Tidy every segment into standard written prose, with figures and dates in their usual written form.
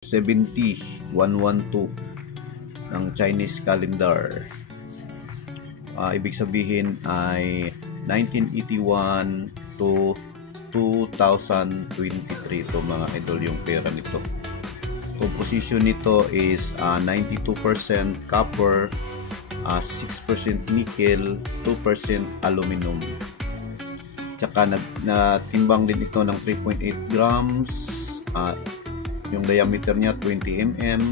70112 ng Chinese calendar. Ibig sabihin ay 1981 to 2023 to mga idol yung pera nito. Composition nito is 92% copper, 6% nickel, 2% aluminum. Tsaka natimbang din ito ng 3.8 grams. Yung diameter niya 20 mm,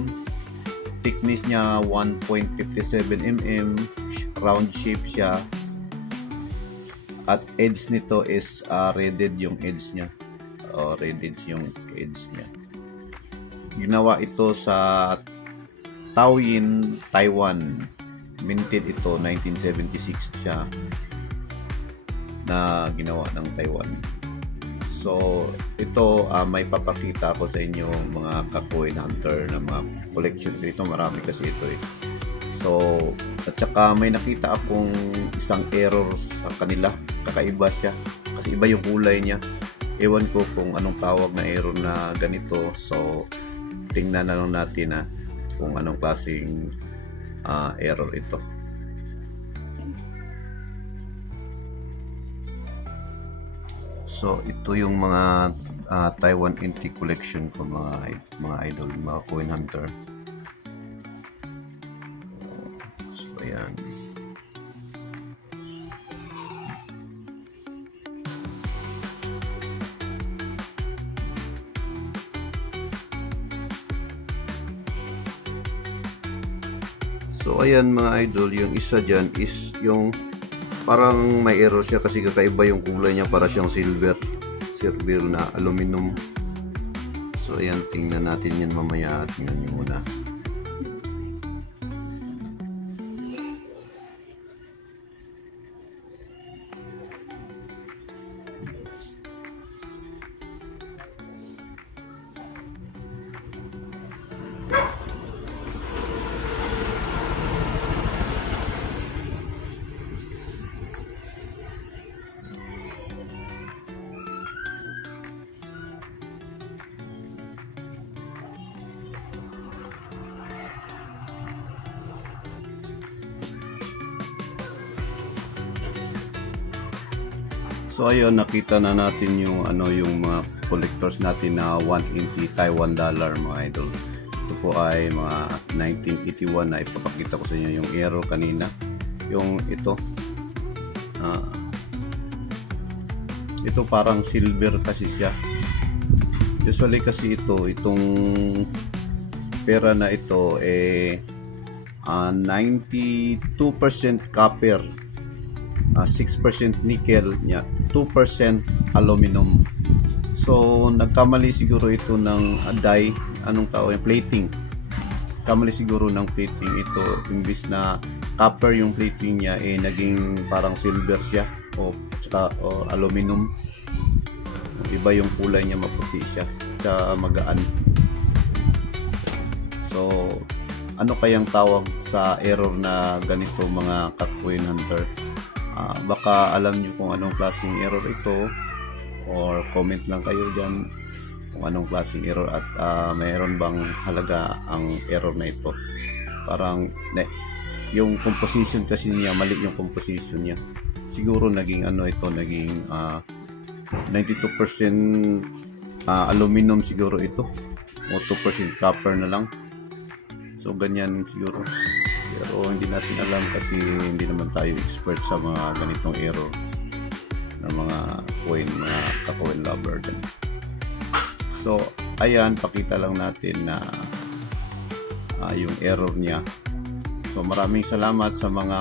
thickness niya 1.57 mm, round shape siya, at edge nito is redded yung edge niya, redded yung edge niya. Ginawa ito sa Taoyin, Taiwan. Minted ito 1976 siya na ginawa ng Taiwan. So ito may papakita ko sa inyo mga ka-coin hunter na mga collection dito, marami kasi ito eh. So at saka may nakita akong isang error sa kanila, kakaiba siya kasi iba yung kulay niya. Ewan ko kung anong tawag na error na ganito. So tingnan na lang natin kung anong klaseng error ito. So ito yung mga Taiwan antique collection ko, mga idol, mga coin hunter. So ayan. So ayan mga idol, yung isa dyan is yung parang may error siya kasi kakaiba yung kulay niya, para siyang silver na aluminum. So ayan, tingnan natin yan mamaya. Tingnan nyo muna. So ayun, nakita na natin yung yung mga collectors natin na 180 Taiwan dollar mga idol. Ito po ay mga 1981 na ipapakita ko sa inyo yung error kanina. Yung ito ito parang silver kasi siya. Usually kasi itong pera na ito 92% copper, 6% nickel niya, 2% aluminum. So nagkamali siguro ito ng die, anong tawag yung plating. Kamali siguro ng plating ito, imbis na copper yung plating niya naging parang silver siya o aluminum. Iba yung kulay niya, maputi siya, tsaka magaan. So ano kayang tawag sa error na ganito mga ka-coin hunter? Baka alam nyo kung anong klaseng error ito, or comment lang kayo dyan kung anong klaseng error at mayroon bang halaga ang error na ito. Parang yung composition kasi niya, mali yung composition niya. Siguro naging naging 92% aluminum siguro ito, o 2% copper na lang. So ganyan siguro. Pero hindi natin alam kasi hindi naman tayo expert sa mga ganitong error ng mga coin, mga ka-coin lover. So ayan, pakita lang natin na yung error niya. So maraming salamat sa mga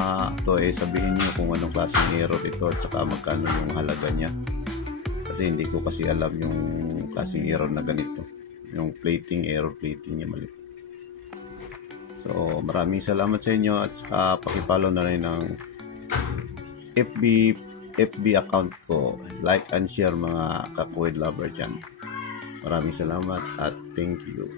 sabihin niyo kung anong klaseng error ito at saka magkano yung halaga niya. Kasi hindi ko kasi alam yung klaseng error na ganito. Yung error plating niya mali. So maraming salamat sa inyo at saka paki-follow na rin ng FB account ko. Like and share mga ka-coin lover dyan. Maraming salamat at thank you.